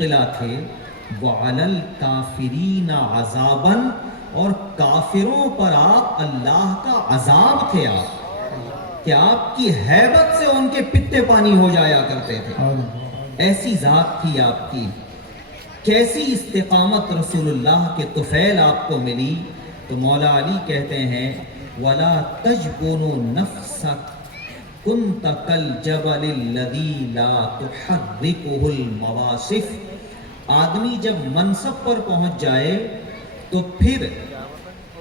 مبتلا تھے، وَعَلَى الْكَافِرِينَ عَذَابًا، اور کافروں پر آپ اللہ کا عذاب تھے آپ، کہ آپ کی ہیبت سے ان کے پتے پانی ہو جایا کرتے تھے، ایسی ذات تھی آپ کی۔ کیسی استقامت رسول اللہ کے طفیل آپ کو ملی؟ تو مولا علی کہتے ہیں وَلَا تَجْبُنُ نَفْسَكَ كُنْتَ كَالْجَبَلِ الَّذِي لَا تُحَرِّكُهُ الْمَوَاصِفُ۔ آدمی جب منصب پر پہنچ جائے تو پھر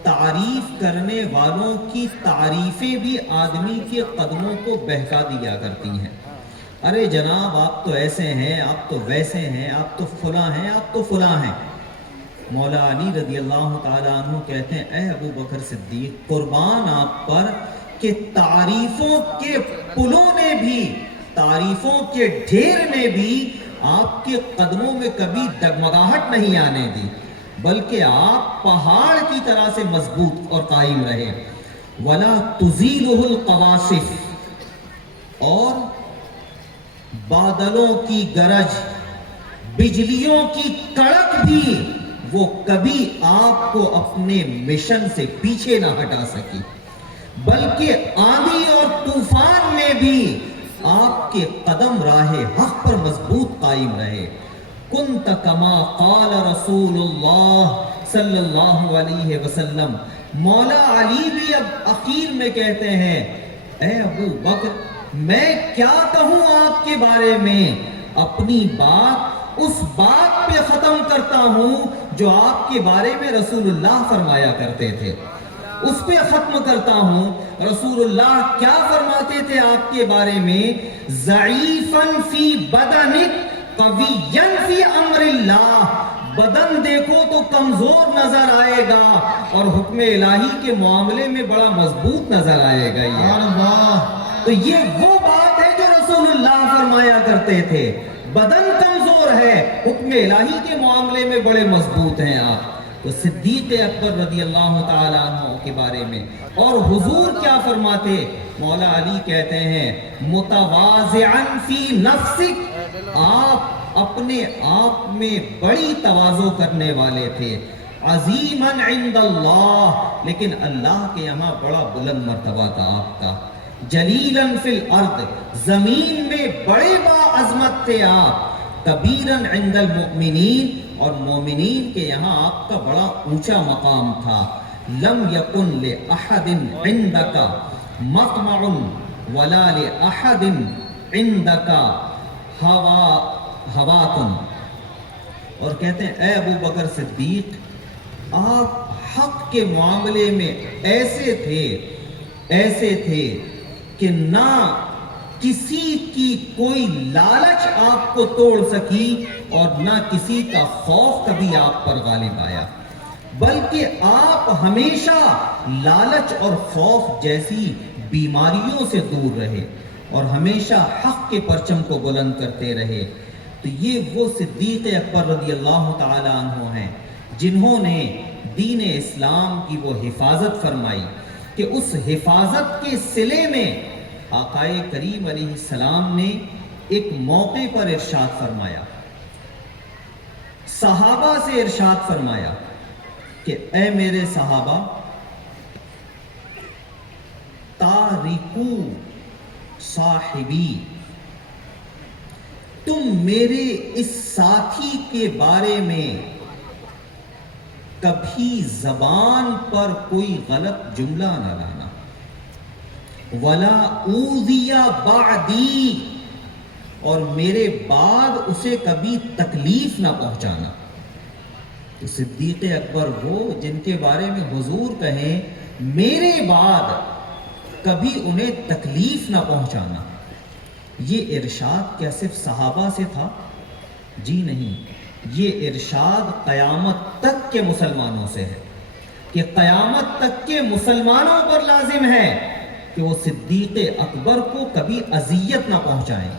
تعریف کرنے والوں کی تعریفیں بھی آدمی کے قدموں کو بہکا دیا کرتی ہیں۔ ارے جناب آپ تو ایسے ہیں، آپ تو ویسے ہیں، آپ تو فلاں ہیں، آپ تو فلاں ہیں۔ مولا علی رضی اللہ تعالیٰ عنہ کہتے ہیں اے ابو بکر صدیق، قربان آپ پر کہ تعریفوں کے پلوں نے بھی، تعریفوں کے ڈھیر نے بھی آپ کے قدموں میں کبھی ڈگمگاہٹ نہیں آنے دی، بلکہ آپ پہاڑ کی طرح سے مضبوط اور قائم رہے۔ وَلَا تُزِيلُهُ الْقَوَاصِفُ، اور بادلوں کی گرج، بجلیوں کی کڑک بھی وہ کبھی آپ کو اپنے مشن سے پیچھے نہ ہٹا سکی، بلکہ آندھی اور طوفان میں بھی آپ کے قدم راہ حق پر مضبوط قائم رہے۔ كنت كما قال رسول اللہ صلی اللہ علیہ وسلم۔ مولا علی بھی اب اخیر میں کہتے ہیں اے ابو بکر، میں کیا کہوں آپ کے بارے میں، اپنی بات اس بات پہ ختم کرتا ہوں جو آپ کے بارے میں رسول اللہ فرمایا کرتے تھے، اس پہ ختم کرتا ہوں۔ رسول اللہ کیا فرماتے تھے آپ کے بارے میں؟ ضعیفاً فی بدنک قویاً فی امر اللہ، بدن دیکھو تو کمزور نظر آئے گا اور حکم الہی کے معاملے میں بڑا مضبوط نظر آئے گا۔ تو یہ وہ بات ہے جو رسول اللہ فرمایا کرتے تھے، بدن کمزور ہے، حکم الہی کے معاملے میں بڑے مضبوط ہیں آپ۔ تو صدیق اکبر رضی اللہ تعالیٰ عنہ کے بارے میں اور حضور کیا فرماتے؟ مولا علی کہتے ہیں متواضعاً فی نفسک، آپ اپنے آپ میں بڑی تواضع کرنے والے تھے، عظیماً عند اللہ، لیکن اللہ کے یہاں بڑا بلند مرتبہ تھا آپ کا، جلیلاً فی الارض، زمین میں بڑے باعظمت تھے آپ، کبیراً عند المؤمنین، اور مومنین کے یہاں آپ کا بڑا اونچا مقام تھا۔ لم یکن لأحد عندک مطمع ولا لأحد عندک ہوات، اور کہتے ہیں اے ابو بکر صدیق، آپ حق کے معاملے میں ایسے تھے کہ نہ کسی کی کوئی لالچ آپ کو توڑ سکی اور نہ کسی کا خوف کبھی آپ پر غالب آیا، بلکہ آپ ہمیشہ لالچ اور خوف جیسی بیماریوں سے دور رہے اور ہمیشہ حق کے پرچم کو بلند کرتے رہے۔ تو یہ وہ صدیق اکبر رضی اللہ تعالی عنہ ہیں جنہوں نے دین اسلام کی وہ حفاظت فرمائی کہ اس حفاظت کے صلے میں آقائے کریم علیہ السلام نے ایک موقع پر ارشاد فرمایا، صحابہ سے ارشاد فرمایا کہ اے میرے صحابہ، تارکو صاحبی، تم میرے اس ساتھی کے بارے میں کبھی زبان پر کوئی غلط جملہ نہ لانا، ولا اوذی بعدی، اور میرے بعد اسے کبھی تکلیف نہ پہنچانا۔ تو صدیق اکبر وہ جن کے بارے میں حضور کہیں میرے بعد کبھی انہیں تکلیف نہ پہنچانا، یہ ارشاد کیا صرف صحابہ سے تھا؟ جی نہیں، یہ ارشاد قیامت تک کے مسلمانوں سے ہے، کہ قیامت تک کے مسلمانوں پر لازم ہے کہ وہ صدیق اکبر کو کبھی اذیت نہ پہنچائیں،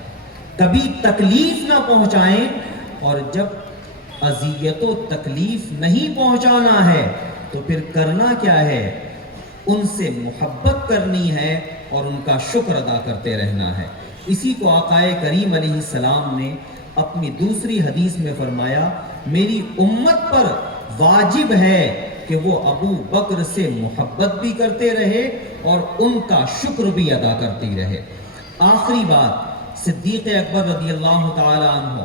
کبھی تکلیف نہ پہنچائیں، اور جب اذیت و تکلیف نہیں پہنچانا ہے تو پھر کرنا کیا ہے؟ ان سے محبت کرنی ہے اور ان کا شکر ادا کرتے رہنا ہے۔ اسی کو آقائے کریم علیہ السلام نے اپنی دوسری حدیث میں فرمایا میری امت پر واجب ہے کہ وہ ابو بکر سے محبت بھی کرتے رہے اور ان کا شکر بھی ادا کرتی رہے۔ آخری بات، صدیق اکبر رضی اللہ تعالی عنہ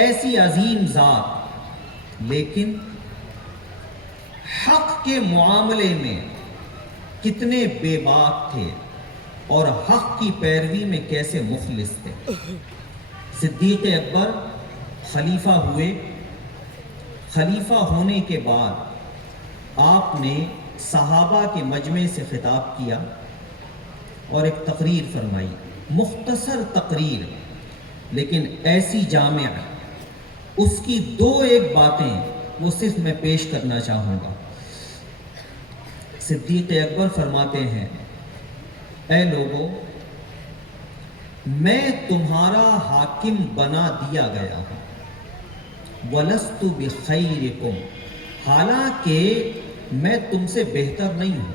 ایسی عظیم ذات، لیکن حق کے معاملے میں کتنے بے باک تھے اور حق کی پیروی میں کیسے مخلص تھے۔ صدیق اکبر خلیفہ ہوئے، خلیفہ ہونے کے بعد آپ نے صحابہ کے مجمع سے خطاب کیا اور ایک تقریر فرمائی، مختصر تقریر لیکن ایسی جامع۔ اس کی دو ایک باتیں وہ صرف میں پیش کرنا چاہوں گا۔ صدیق اکبر فرماتے ہیں، اے لوگو، میں تمہارا حاکم بنا دیا گیا ہوں، وَلَسْتُ بِخَيْرِكُمْ، حالانکہ میں تم سے بہتر نہیں ہوں،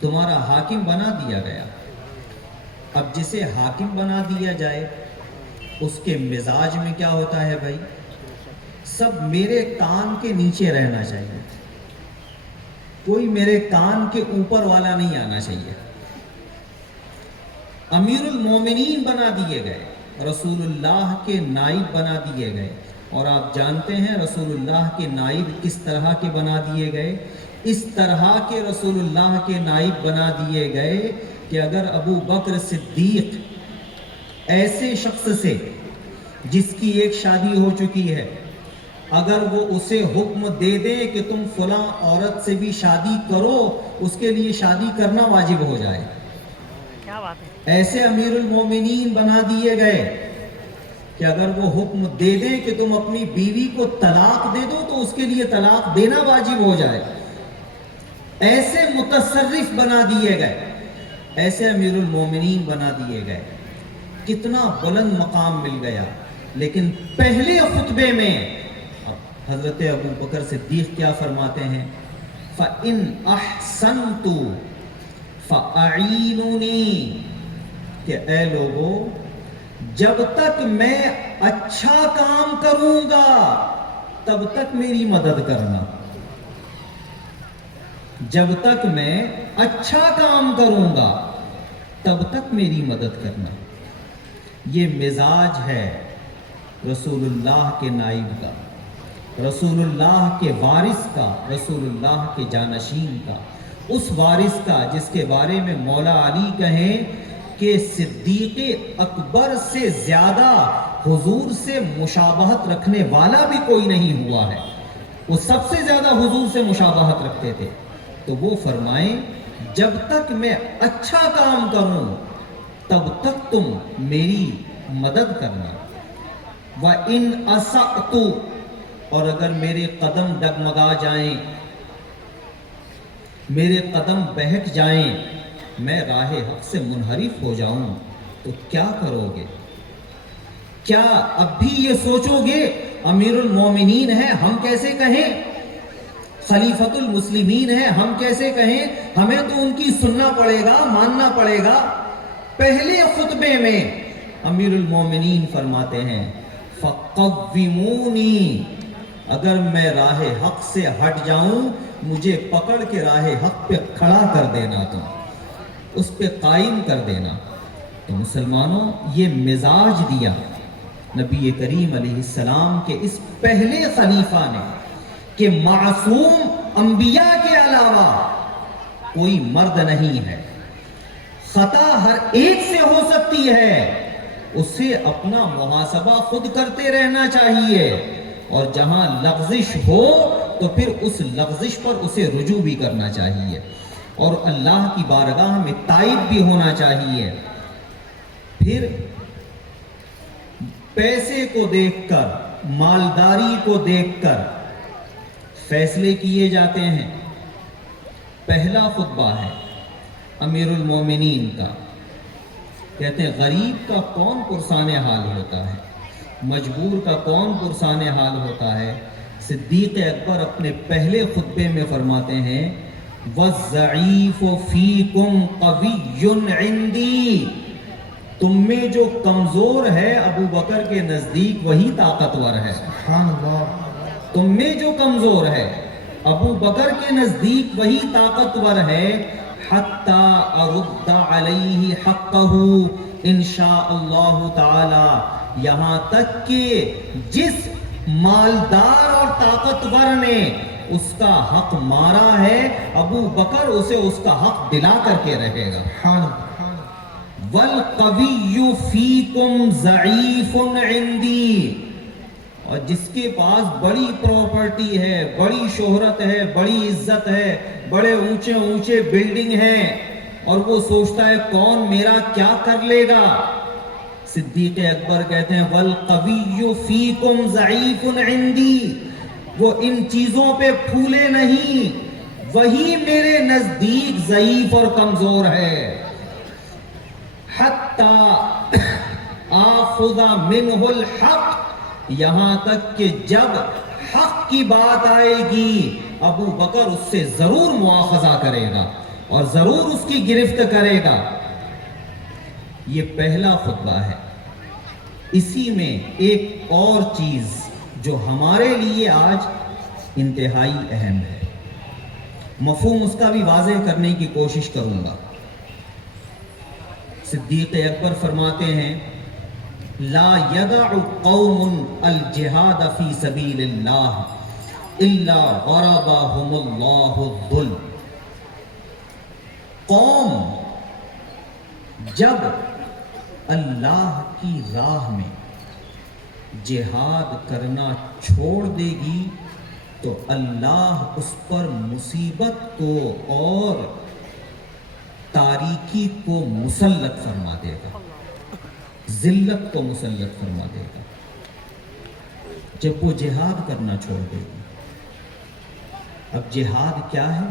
تمہارا حاکم بنا دیا گیا۔ اب جسے حاکم بنا دیا جائے اس کے مزاج میں کیا ہوتا ہے بھائی؟ سب میرے کان کے نیچے رہنا چاہیے، کوئی میرے کان کے اوپر والا نہیں آنا چاہیے۔ امیر المومنین بنا دیے گئے، رسول اللہ کے نائب بنا دیے گئے، اور آپ جانتے ہیں رسول اللہ کے نائب کس طرح کے بنا دیے گئے؟ اس طرح کے رسول اللہ کے نائب بنا دیے گئے کہ اگر ابو بکر صدیق ایسے شخص سے جس کی ایک شادی ہو چکی ہے، اگر وہ اسے حکم دے دے کہ تم فلاں عورت سے بھی شادی کرو، اس کے لیے شادی کرنا واجب ہو جائے، کیا بات ہے؟ ایسے امیر المومنین بنا دیے گئے کہ اگر وہ حکم دے دیں کہ تم اپنی بیوی کو طلاق دے دو تو اس کے لیے طلاق دینا واجب ہو جائے۔ ایسے متصرف بنا دیے گئے، ایسے امیر المومنین بنا دیے گئے، کتنا بلند مقام مل گیا۔ لیکن پہلے خطبے میں حضرت ابو بکر صدیق کیا فرماتے ہیں؟ فَإِنْ أَحْسَنْتُ فَأَعِينُونِي، کہ اے لوگو، جب تک میں اچھا کام کروں گا تب تک میری مدد کرنا، جب تک میں اچھا کام کروں گا تب تک میری مدد کرنا۔ یہ مزاج ہے رسول اللہ کے نائب کا، رسول اللہ کے وارث کا، رسول اللہ کے جانشین کا، اس وارث کا جس کے بارے میں مولا علی کہیں کہ صدیق اکبر سے زیادہ حضور سے مشابہت رکھنے والا بھی کوئی نہیں ہوا ہے، وہ سب سے زیادہ حضور سے مشابہت رکھتے تھے۔ تو وہ فرمائیں جب تک میں اچھا کام کروں تب تک تم میری مدد کرنا، وَإِنْ أَسَأْتُ، اور اگر میرے قدم ڈگمگا جائیں، میرے قدم بہک جائیں، میں راہ حق سے منحرف ہو جاؤں تو کیا کرو گے؟ کیا اب بھی یہ سوچو گے امیر المومنین ہے ہم کیسے کہیں، خلیفۃ المسلمین ہے ہم کیسے کہیں، ہمیں تو ان کی سننا پڑے گا، ماننا پڑے گا؟ پہلے خطبے میں امیر المومنین فرماتے ہیں فَقَوِّمُونِي، اگر میں راہ حق سے ہٹ جاؤں مجھے پکڑ کے راہ حق پہ کھڑا کر دینا، تم اس پہ قائم کر دینا۔ تو مسلمانوں یہ مزاج دیا نبی کریم علیہ السلام کے اس پہلے خلیفہ نے کہ معصوم انبیاء کے علاوہ کوئی مرد نہیں ہے، خطا ہر ایک سے ہو سکتی ہے، اسے اپنا محاسبہ خود کرتے رہنا چاہیے، اور جہاں لغزش ہو تو پھر اس لغزش پر اسے رجوع بھی کرنا چاہیے، اور اللہ کی بارگاہ میں تائب بھی ہونا چاہیے۔ پھر پیسے کو دیکھ کر، مالداری کو دیکھ کر فیصلے کیے جاتے ہیں۔ پہلا خطبہ ہے امیر المومنین کا، کہتے ہیں غریب کا کون پرسان حال ہوتا ہے، مجبور کا کون پرسان حال ہوتا ہے؟ صدیق اکبر اپنے پہلے خطبے میں فرماتے ہیں وَالضَّعِيفُ فِيكُمْ قَوِيٌّ عِنْدِي، تم میں جو کمزور ہے ابو بکر کے نزدیک وہی طاقتور ہے. سبحان اللہ. تم میں جو کمزور ہے ابو بکر کے نزدیک وہی طاقتور ہے. حتی ارد علیہ حقہ انشاء اللہ تعالی. یہاں تک کہ جس مالدار اور طاقتور نے اس کا حق مارا ہے ابو بکر اسے اس کا حق دلا کر کے رہے گا. سبحان اللہ. وَالْقَوِيُّ فِيكُمْ ضَعِيفٌ عِنْدِي. اور جس کے پاس بڑی پراپرٹی ہے, بڑی شہرت ہے, بڑی عزت ہے, بڑے اونچے اونچے بلڈنگ ہیں, اور وہ سوچتا ہے کون میرا کیا کر لے گا. صدیق اکبر کہتے ہیں وَالْقَوِيُّ فِيكُمْ ضَعِيفٌ عِنْدِي. وہ ان چیزوں پہ پھولے نہیں, وہی میرے نزدیک ضعیف اور کمزور ہے. حتی آخذ منہ الحق. یہاں تک کہ جب حق کی بات آئے گی ابو بکر اس سے ضرور مواخذہ کرے گا اور ضرور اس کی گرفت کرے گا. یہ پہلا خطبہ ہے. اسی میں ایک اور چیز جو ہمارے لیے آج انتہائی اہم ہے, مفہوم اس کا بھی واضح کرنے کی کوشش کروں گا. صدیق اکبر فرماتے ہیں لا يدع قوم الجہاد فی سبیل اللہ الا غربهم اللہ الذل. قوم جب اللہ کی راہ میں جہاد کرنا چھوڑ دے گی تو اللہ اس پر مصیبت کو اور تاریکی کو مسلط فرما دے گا, ذلت کو مسلط فرما دے گا جب وہ جہاد کرنا چھوڑ دے گی. اب جہاد کیا ہے؟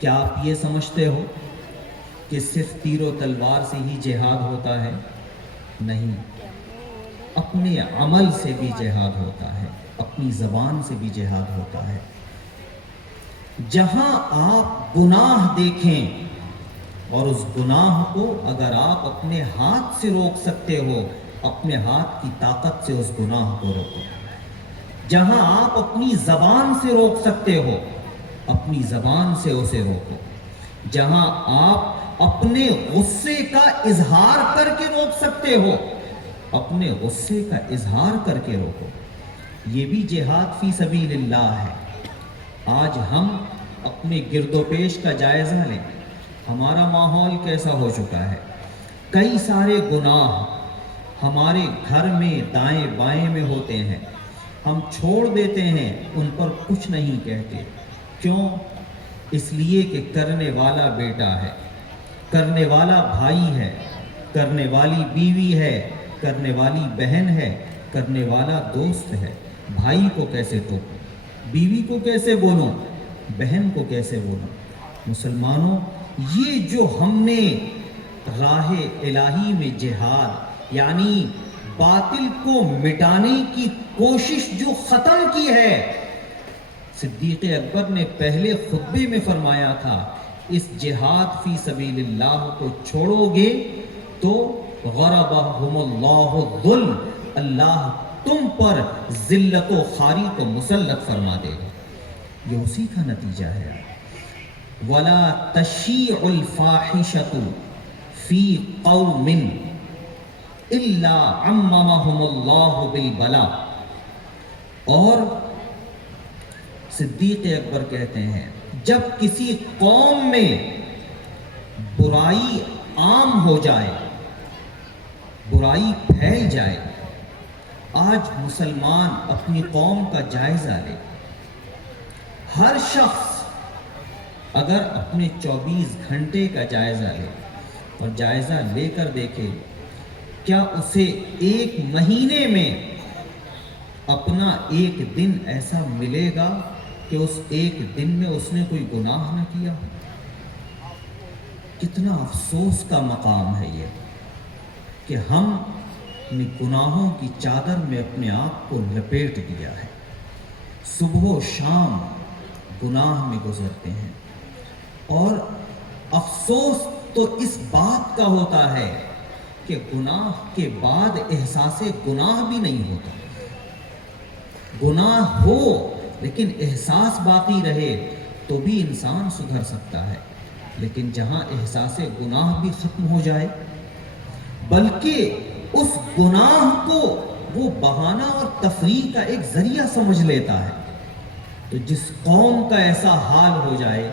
کیا آپ یہ سمجھتے ہو کہ صرف تیر و تلوار سے ہی جہاد ہوتا ہے؟ نہیں, اپنے عمل سے بھی جہاد ہوتا ہے, اپنی زبان سے بھی جہاد ہوتا ہے. جہاں آپ گناہ دیکھیں اور اس گناہ کو اگر آپ اپنے ہاتھ سے روک سکتے ہو, اپنے ہاتھ کی طاقت سے اس گناہ کو روکو. جہاں آپ اپنی زبان سے روک سکتے ہو, اپنی زبان سے اسے روکو. جہاں آپ اپنے غصے کا اظہار کر کے روک سکتے ہو, اپنے غصے کا اظہار کر کے روکو. یہ بھی جہاد فی سبیل اللہ ہے. آج ہم اپنے گرد و پیش کا جائزہ لیں, ہمارا ماحول کیسا ہو چکا ہے. کئی سارے گناہ ہمارے گھر میں دائیں بائیں میں ہوتے ہیں, ہم چھوڑ دیتے ہیں, ان پر کچھ نہیں کہتے. کیوں؟ اس لیے کہ کرنے والا بیٹا ہے, کرنے والا بھائی ہے, کرنے والی بیوی ہے, کرنے والی بہن ہے, کرنے والا دوست ہے. بھائی کو کیسے ٹوکوں, بیوی کو کیسے بولوں, بہن کو کیسے بولوں. مسلمانوں, یہ جو ہم نے راہ الہی میں جہاد یعنی باطل کو مٹانے کی کوشش جو ختم کی ہے, صدیق اکبر نے پہلے خطبے میں فرمایا تھا اس جہاد فی سبیل اللہ کو چھوڑو گے تو غربہم اللہ الذل, اللہ تم پر ذلت و خواری کو مسلط فرما دے گا. یہ اسی کا نتیجہ ہے. وَلَا تَشِيعُ الْفَاحِشَةُ فِي قَوْمٍ إِلَّا عَمَّمَهُمُ اللَّهُ بِالْبَلَاءِ. اور صدیق اکبر کہتے ہیں جب کسی قوم میں برائی عام ہو جائے, برائی پھیل جائے. آج مسلمان اپنی قوم کا جائزہ لے. ہر شخص اگر اپنے 24 گھنٹے کا جائزہ لے اور جائزہ لے کر دیکھے کیا اسے ایک مہینے میں اپنا ایک دن ایسا ملے گا کہ اس ایک دن میں اس نے کوئی گناہ نہ کیا ہو. کتنا افسوس کا مقام ہے یہ کہ ہم اپنی گناہوں کی چادر میں اپنے آپ کو لپیٹ دیا ہے. صبح و شام گناہ میں گزرتے ہیں اور افسوس تو اس بات کا ہوتا ہے کہ گناہ کے بعد احساس گناہ بھی نہیں ہوتا. گناہ ہو لیکن احساس باقی رہے تو بھی انسان سدھر سکتا ہے. لیکن جہاں احساس گناہ بھی ختم ہو جائے بلکہ اس گناہ کو وہ بہانہ اور تفریح کا ایک ذریعہ سمجھ لیتا ہے، تو جس قوم کا ایسا حال ہو جائے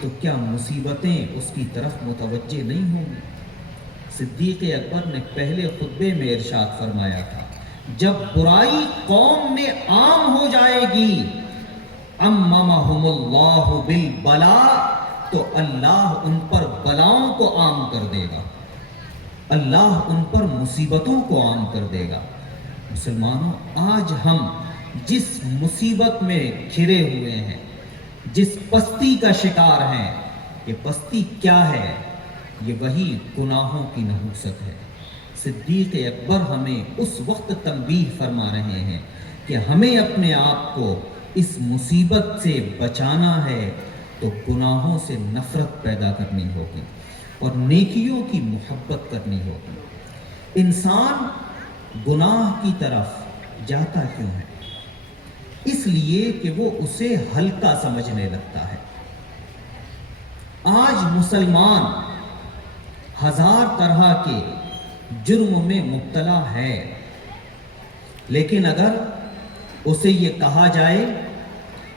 تو کیا مصیبتیں اس کی طرف متوجہ نہیں ہوں گی؟ صدیق اکبر نے پہلے خطبے میں ارشاد فرمایا تھا، جب برائی قوم میں عام ہو جائے گی عممہم اللہ بالبلا، تو اللہ ان پر بلاؤں کو عام کر دے گا، اللہ ان پر مصیبتوں کو عام کر دے گا. مسلمانوں، آج ہم جس مصیبت میں گھرے ہوئے ہیں، جس پستی کا شکار ہیں، یہ پستی کیا ہے؟ یہ وہی گناہوں کی نحوست ہے. صدیق اکبر ہمیں اس وقت تنبیہ فرما رہے ہیں کہ ہمیں اپنے آپ کو اس مصیبت سے بچانا ہے تو گناہوں سے نفرت پیدا کرنی ہوگی اور نیکیوں کی محبت کرنی ہوگی. انسان گناہ کی طرف جاتا کیوں ہے؟ اس لیے کہ وہ اسے ہلکا سمجھنے لگتا ہے. آج مسلمان ہزار طرح کے جرم میں مبتلا ہے، لیکن اگر اسے یہ کہا جائے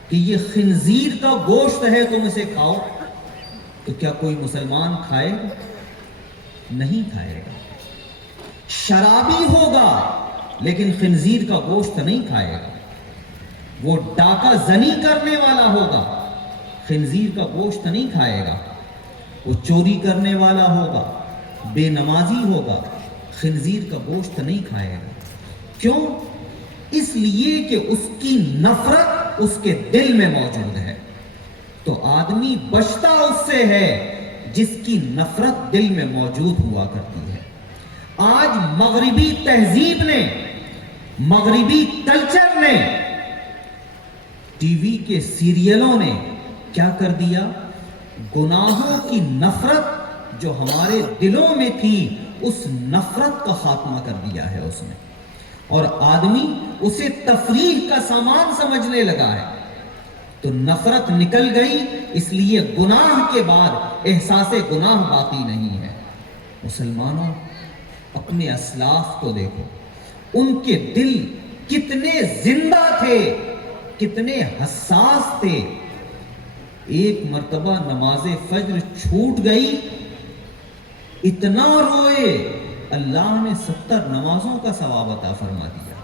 کہ یہ خنزیر کا گوشت ہے تم اسے کھاؤ، تو کیا کوئی مسلمان کھائے گا؟ نہیں کھائے گا. شرابی ہوگا لیکن خنزیر کا گوشت نہیں کھائے گا. وہ ڈاکہ زنی کرنے والا ہوگا، خنزیر کا گوشت نہیں کھائے گا. وہ چوری کرنے والا ہوگا، بے نمازی ہوگا، خنزیر کا گوشت نہیں کھائے گا. کیوں؟ اس لیے کہ اس کی نفرت اس کے دل میں موجود ہے. تو آدمی بچتا اس سے ہے جس کی نفرت دل میں موجود ہوا کرتی ہے. آج مغربی تہذیب نے، مغربی کلچر نے، ٹی وی کے سیریلوں نے کیا کر دیا؟ گناہوں کی نفرت جو ہمارے دلوں میں تھی اس نفرت کا خاتمہ کر دیا ہے اس نے، اور آدمی اسے تفریح کا سامان سمجھنے لگا ہے. تو نفرت نکل گئی، اس لیے گناہ کے بعد احساس گناہ باقی نہیں ہے. مسلمانوں، اپنے اسلاف کو دیکھو، ان کے دل کتنے زندہ تھے، کتنے حساس تھے. ایک مرتبہ نماز فجر چھوٹ گئی، اتنا روئے، اللہ نے 70 نمازوں کا ثواب عطا فرما دیا.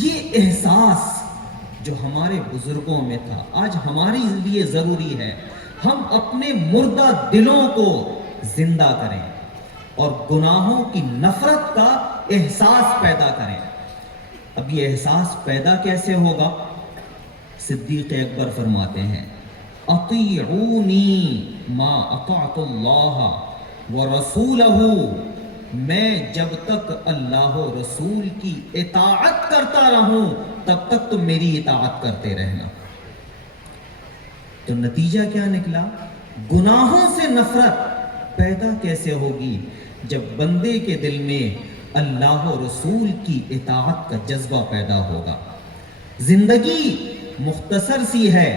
یہ احساس جو ہمارے بزرگوں میں تھا آج ہمارے لیے ضروری ہے. ہم اپنے مردہ دلوں کو زندہ کریں اور گناہوں کی نفرت کا احساس پیدا کریں. اب یہ احساس پیدا کیسے ہوگا؟ صدیق اکبر فرماتے ہیں، اطیعونی ما اطعت اللہ ورسولہ، میں جب تک اللہ و رسول کی اطاعت کرتا رہوں تب تک تم میری اطاعت کرتے رہنا. تو نتیجہ کیا نکلا؟ گناہوں سے نفرت پیدا کیسے ہوگی؟ جب بندے کے دل میں اللہ و رسول کی اطاعت کا جذبہ پیدا ہوگا. زندگی مختصر سی ہے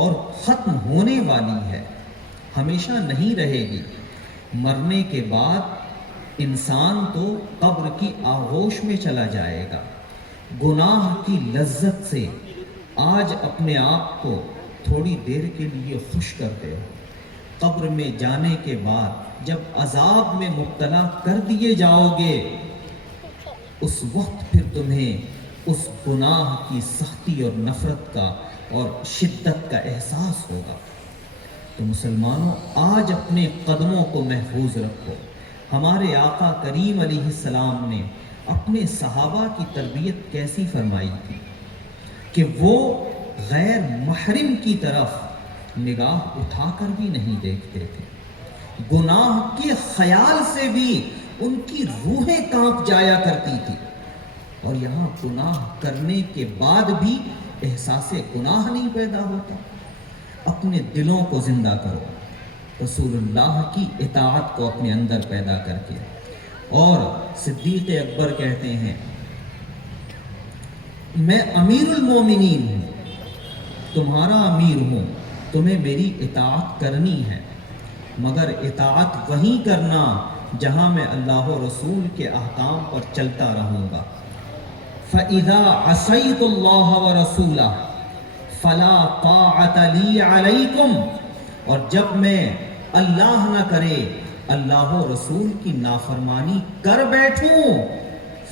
اور ختم ہونے والی ہے، ہمیشہ نہیں رہے گی. مرنے کے بعد انسان تو قبر کی آغوش میں چلا جائے گا. گناہ کی لذت سے آج اپنے آپ کو تھوڑی دیر کے لیے خوش کرتے ہو. قبر میں جانے کے بعد جب عذاب میں مبتلا کر دیے جاؤ گے، اس وقت پھر تمہیں اس گناہ کی سختی اور نفرت کا اور شدت کا احساس ہوگا. تو مسلمانوں، آج اپنے قدموں کو محفوظ رکھو. ہمارے آقا کریم علیہ السلام نے اپنے صحابہ کی تربیت کیسی فرمائی تھی کہ وہ غیر محرم کی طرف نگاہ اٹھا کر بھی نہیں دیکھتے تھے. گناہ کے خیال سے بھی ان کی روحیں کانپ جایا کرتی تھی. اور یہاں گناہ کرنے کے بعد بھی احساس گناہ نہیں پیدا ہوتا. اپنے دلوں کو زندہ کرو رسول اللہ کی اطاعت کو اپنے اندر پیدا کر کے. اور صدیق اکبر کہتے ہیں میں امیر المومنین ہوں, تمہارا امیر ہوں, تمہیں میری اطاعت کرنی ہے, مگر اطاعت وہیں کرنا جہاں میں اللہ و رسول کے احکام پر چلتا رہوں گا. فَإِذَا عَصَيْتُ اللَّهَ وَرَسُولَهُ فَلَا طَاعَةَ لِي عَلَيْكُمْ, اور جب میں اللہ نہ کرے اللہ و رسول کی نافرمانی کر بیٹھوں,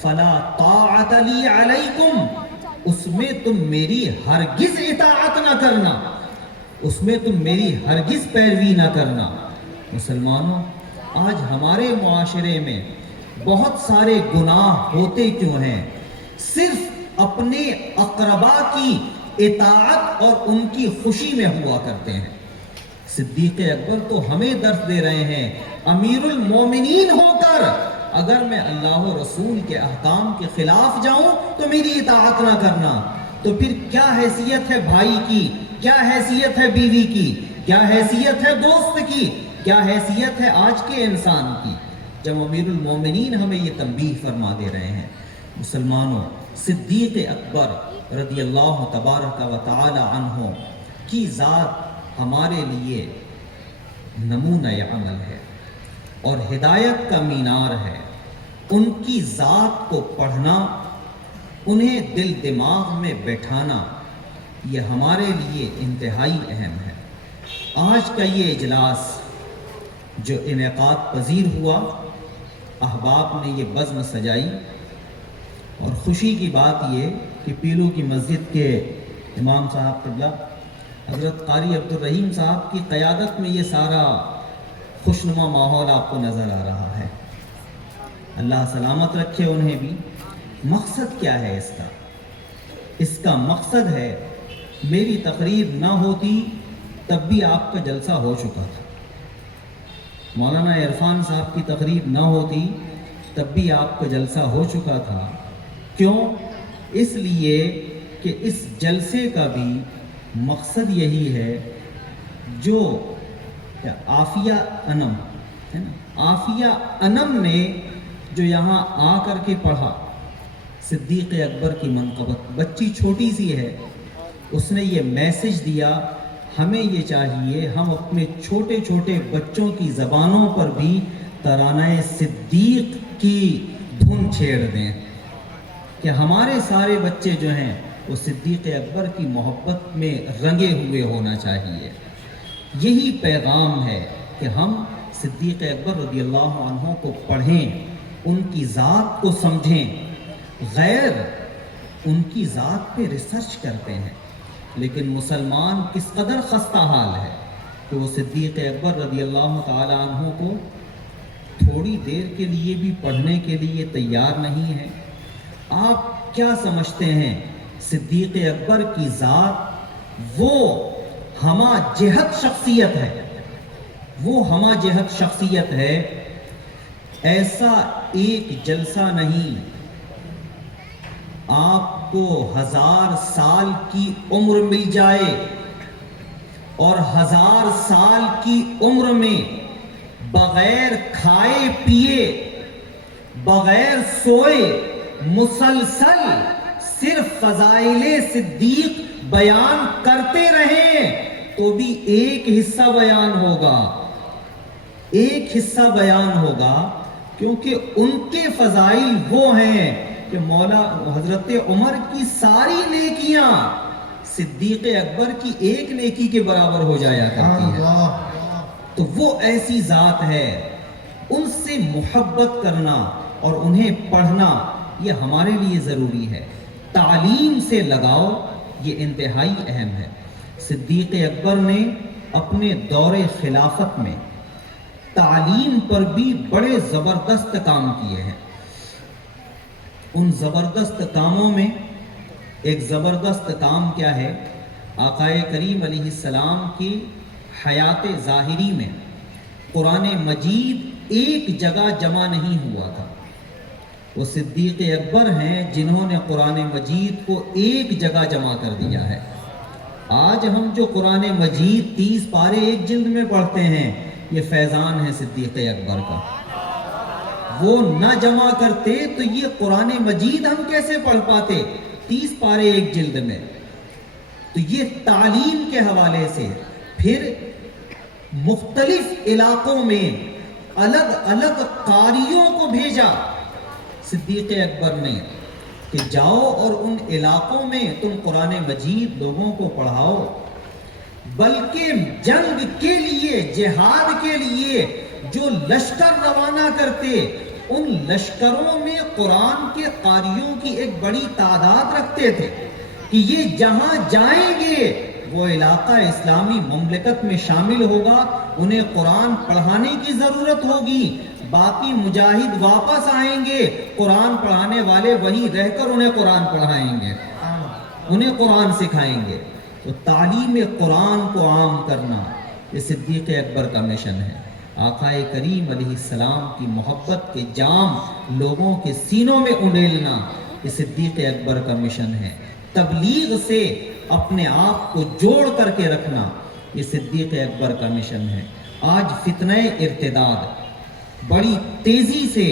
فَلَا طَاعَةَ لِي عَلَيْكُمْ, اس میں تم میری ہرگز اطاعت نہ کرنا, اس میں تم میری ہرگز پیروی نہ کرنا. مسلمانوں, آج ہمارے معاشرے میں بہت سارے گناہ ہوتے کیوں ہیں؟ صرف اپنے اقربا کی اطاعت اور ان کی خوشی میں ہوا کرتے ہیں. صدیق اکبر تو ہمیں درس دے رہے ہیں, امیر المومنین ہو کر اگر میں اللہ و رسول کے احکام کے خلاف جاؤں تو میری اطاعت نہ کرنا. تو پھر کیا حیثیت ہے بھائی کی, کیا حیثیت ہے بیوی کی, کیا حیثیت ہے دوست کی, کیا حیثیت ہے آج کے انسان کی, جب امیر المومنین ہمیں یہ تنبیہ فرما دے رہے ہیں. مسلمانوں, صدیق اکبر رضی اللہ تبارک و تعالی عنہ کی ذات ہمارے لیے نمونہ عمل ہے اور ہدایت کا مینار ہے. ان کی ذات کو پڑھنا, انہیں دل دماغ میں بیٹھانا, یہ ہمارے لیے انتہائی اہم ہے. آج کا یہ اجلاس جو انعقاد پذیر ہوا, احباب نے یہ بزم سجائی, اور خوشی کی بات یہ کہ پیلو کی مسجد کے امام صاحب قبلہ حضرت قاری عبد الرحیم صاحب کی قیادت میں یہ سارا خوشنما ماحول آپ کو نظر آ رہا ہے. اللہ سلامت رکھے انہیں بھی. مقصد کیا ہے اس کا؟ اس کا مقصد ہے, میری تقریر نہ ہوتی تب بھی آپ کا جلسہ ہو چکا تھا, مولانا عرفان صاحب کی تقریر نہ ہوتی تب بھی آپ کا جلسہ ہو چکا تھا. کیوں؟ اس لیے کہ اس جلسے کا بھی مقصد یہی ہے جو عافیہ انم ہے نا, عافیہ انم نے جو یہاں آ کر کے پڑھا, صدیق اکبر کی منقبت, بچی چھوٹی سی ہے, اس نے یہ میسج دیا, ہمیں یہ چاہیے ہم اپنے چھوٹے چھوٹے بچوں کی زبانوں پر بھی ترانہ صدیق کی دھن چھیڑ دیں کہ ہمارے سارے بچے جو ہیں وہ صدیق اکبر کی محبت میں رنگے ہوئے ہونا چاہیے. یہی پیغام ہے کہ ہم صدیق اکبر رضی اللہ عنہ کو پڑھیں, ان کی ذات کو سمجھیں. غیر ان کی ذات پہ ریسرچ کرتے ہیں, لیکن مسلمان کس قدر خستہ حال ہے کہ وہ صدیق اکبر رضی اللہ تعالی عنہ کو تھوڑی دیر کے لیے بھی پڑھنے کے لیے تیار نہیں ہے. آپ کیا سمجھتے ہیں صدیق اکبر کی ذات وہ ہمہ جہت شخصیت ہے, وہ ہمہ جہت شخصیت ہے. ایسا ایک جلسہ نہیں, آپ کو 1000 سال کی عمر مل جائے اور 1000 سال کی عمر میں بغیر کھائے پیے, بغیر سوئے, مسلسل صرف فضائل صدیق بیان کرتے رہیں تو بھی ایک حصہ بیان ہوگا, ایک حصہ بیان ہوگا, کیونکہ ان کے فضائل وہ ہیں کہ مولا حضرت عمر کی ساری نیکیاں صدیق اکبر کی ایک نیکی کے برابر ہو جایا کرتی ہیں. تو وہ ایسی ذات ہے, ان سے محبت کرنا اور انہیں پڑھنا یہ ہمارے لیے ضروری ہے. تعلیم سے لگاؤ یہ انتہائی اہم ہے. صدیق اکبر نے اپنے دور خلافت میں تعلیم پر بھی بڑے زبردست کام کیے ہیں. ان زبردست کاموں میں ایک زبردست کام کیا ہے؟ آقا کریم علیہ السلام کی حیات ظاہری میں قرآن مجید ایک جگہ جمع نہیں ہوا تھا. وہ صدیق اکبر ہیں جنہوں نے قرآن مجید کو ایک جگہ جمع کر دیا ہے. آج ہم جو قرآن مجید 30 پارے ایک جلد میں پڑھتے ہیں، یہ فیضان ہے صدیق اکبر کا۔ وہ نہ جمع کرتے تو یہ قرآن مجید ہم کیسے پڑھ پاتے 30 پارے ایک جلد میں؟ تو یہ تعلیم کے حوالے سے پھر مختلف علاقوں میں الگ الگ قاریوں کو بھیجا صدیق اکبر نے کہ جاؤ اور ان علاقوں میں تم قرآن مجید لوگوں کو پڑھاؤ، بلکہ جنگ کے لیے، جہاد کے لیے جو لشکر روانہ کرتے، ان لشکروں میں قرآن کے قاریوں کی ایک بڑی تعداد رکھتے تھے کہ یہ جہاں جائیں گے وہ علاقہ اسلامی مملکت میں شامل ہوگا، انہیں قرآن پڑھانے کی ضرورت ہوگی، باقی مجاہد واپس آئیں گے، قرآن پڑھانے والے وہیں رہ کر انہیں قرآن پڑھائیں گے، انہیں قرآن سکھائیں گے۔ تو تعلیم قرآن کو عام کرنا یہ صدیق اکبر کا مشن ہے۔ آقا کریم علیہ السلام کی محبت کے جام لوگوں کے سینوں میں اڈیلنا یہ صدیق اکبر کا مشن ہے۔ تبلیغ سے اپنے آپ کو جوڑ کر کے رکھنا یہ صدیق اکبر کا مشن ہے۔ آج فتنہ ارتداد بڑی تیزی سے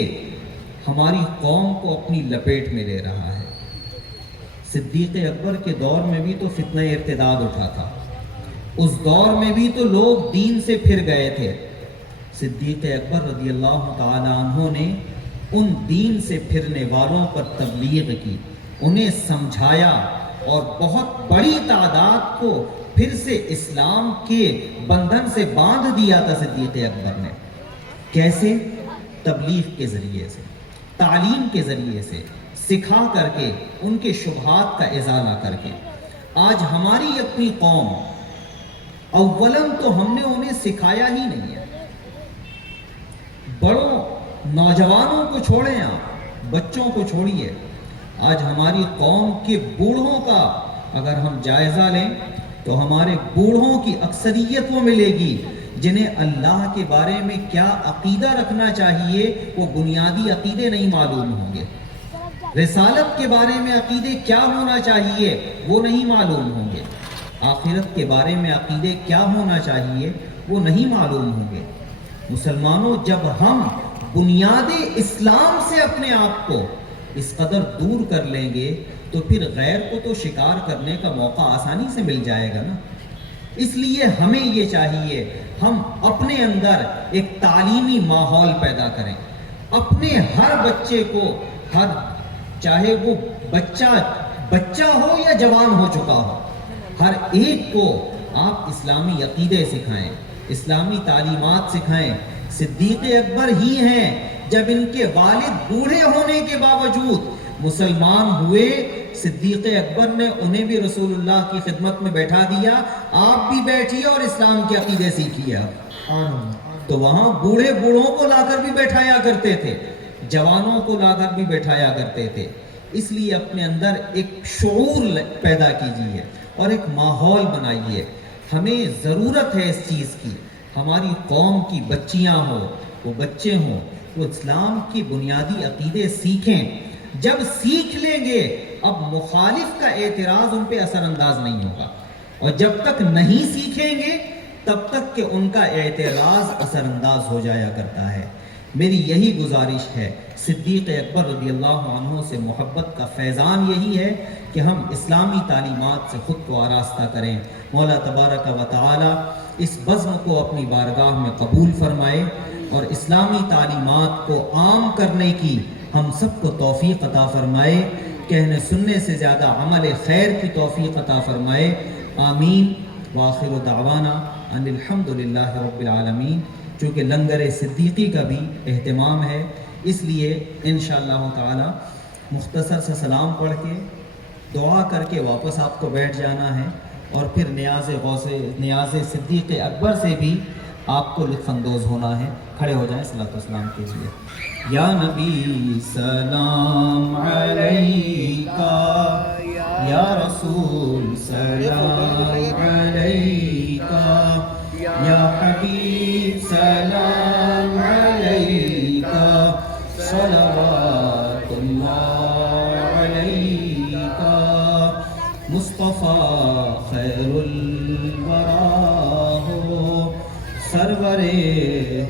ہماری قوم کو اپنی لپیٹ میں لے رہا ہے۔ صدیق اکبر کے دور میں بھی تو فتنہ ارتداد اٹھا تھا، اس دور میں بھی تو لوگ دین سے پھر گئے تھے۔ صدیق اکبر رضی اللہ تعالی عنہ نے ان دین سے پھرنے والوں پر تبلیغ کی، انہیں سمجھایا اور بہت بڑی تعداد کو پھر سے اسلام کے بندھن سے باندھ دیا تھا صدیق اکبر نے۔ کیسے؟ تبلیغ کے ذریعے سے، تعلیم کے ذریعے سے، سکھا کر کے، ان کے شبہات کا ازالہ کر کے۔ آج ہماری اپنی قوم، اولاً تو ہم نے انہیں سکھایا ہی نہیں ہے۔ بڑوں نوجوانوں کو چھوڑیں، آپ بچوں کو چھوڑیے، آج ہماری قوم کے بوڑھوں کا اگر ہم جائزہ لیں تو ہمارے بوڑھوں کی اکثریت وہ ملے گی جنہیں اللہ کے بارے میں کیا عقیدہ رکھنا چاہیے وہ بنیادی عقیدے نہیں معلوم ہوں گے، رسالت کے بارے میں عقیدے کیا ہونا چاہیے وہ نہیں معلوم ہوں گے، آخرت کے بارے میں عقیدے کیا ہونا چاہیے وہ نہیں معلوم ہوں گے۔ مسلمانوں، جب ہم بنیاد اسلام سے اپنے آپ کو اس قدر دور کر لیں گے تو پھر غیر کو تو شکار کرنے کا موقع آسانی سے مل جائے گا نا۔ اس لیے ہمیں یہ چاہیے ہم اپنے اندر ایک تعلیمی ماحول پیدا کریں، اپنے ہر بچے کو، چاہے وہ بچہ ہو یا جوان ہو چکا ہو، ہر ایک کو آپ اسلامی عقیدے سکھائیں، اسلامی تعلیمات سکھائیں۔ صدیق اکبر ہی ہیں جب ان کے والد بوڑھے ہونے کے باوجود مسلمان ہوئے، صدیق اکبر نے انہیں بھی رسول اللہ کی خدمت میں بیٹھا دیا، آپ بھی بیٹھیے اور اسلام کے عقیدے سیکھیے۔ تو وہاں بوڑھوں کو لا کر بھی بیٹھایا کرتے تھے، جوانوں کو لا کر بھی بیٹھایا کرتے تھے۔ اس لیے اپنے اندر ایک شعور پیدا کیجیے اور ایک ماحول بنائیے۔ ہمیں ضرورت ہے اس چیز کی، ہماری قوم کی بچیاں ہوں، وہ بچے ہوں، وہ اسلام کی بنیادی عقیدے سیکھیں۔ جب سیکھ لیں گے اب مخالف کا اعتراض ان پہ اثر انداز نہیں ہوگا، اور جب تک نہیں سیکھیں گے تب تک کہ ان کا اعتراض اثر انداز ہو جایا کرتا ہے۔ میری یہی گزارش ہے، صدیق اکبر رضی اللہ عنہ سے محبت کا فیضان یہی ہے کہ ہم اسلامی تعلیمات سے خود کو آراستہ کریں۔ مولا تبارک و تعالی اس بزم کو اپنی بارگاہ میں قبول فرمائے اور اسلامی تعلیمات کو عام کرنے کی ہم سب کو توفیق عطا فرمائے، کہنے سننے سے زیادہ عمل خیر کی توفیق عطا فرمائے۔ آمین۔ وآخر دعوانا ان الحمدللہ رب العالمین۔ چونکہ لنگر صدیقی کا بھی اہتمام ہے، اس لیے انشاءاللہ تعالی مختصر سے سلام پڑھ کے دعا کر کے واپس آپ کو بیٹھ جانا ہے، اور پھر نیاز صدیق اکبر سے بھی آپ کو لطف اندوز ہونا ہے۔ کھڑے ہو جائیں صلاۃ والسلام کے لیے۔ یا نبی سلام علیکہ، یا رسول سلام علیکہ، یا حبیب سلام علیکہ، صلوات اللہ علیکہ، مصطفیٰ خیر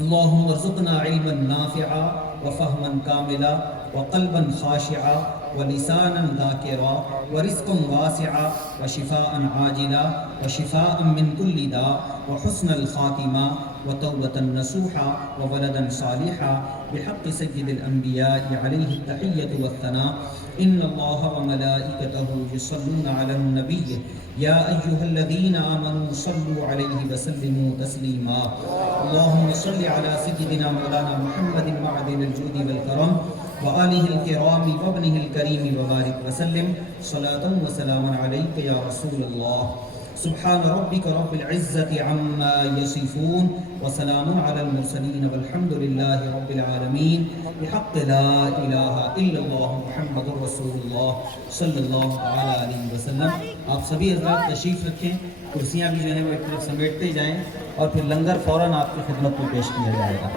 اللهم ارزقنا علما نافعا وفهما كاملا وقلبا خاشعا ولسانا ذاكرا ورزقا واسعا وشفاء عاجلا وشفاء من كل داء وحسن الخاتمة وتوبة نصوحا وولدا صالحا بحق سيد الأنبياء عليه التحية والثناء إن الله وملائكته يصلون على النبي يا أيها الذين آمنوا صلوا عليه وسلموا تسليما اللهم صل على سيدنا مولانا محمد معدن الجود والكرم وآله الكرام وابنه الكريم وبارك وسلم صلاة وسلاما عليك يا رسول الله سبحان ربك رب العزة عما يصفون وسلام على المرسلين والحمد لله رب العالمين بحق لا إله إلا الله محمد رسول الله صلی اللہ تعالیٰ علیہ وسلم. آپ سبھی حضرات تشریف رکھیں, کرسیاں بھی جو ہیں وہ ایک طرف سمیٹتے جائیں اور پھر لنگر فوراً آپ کی خدمت میں پیش کیا جائے گا.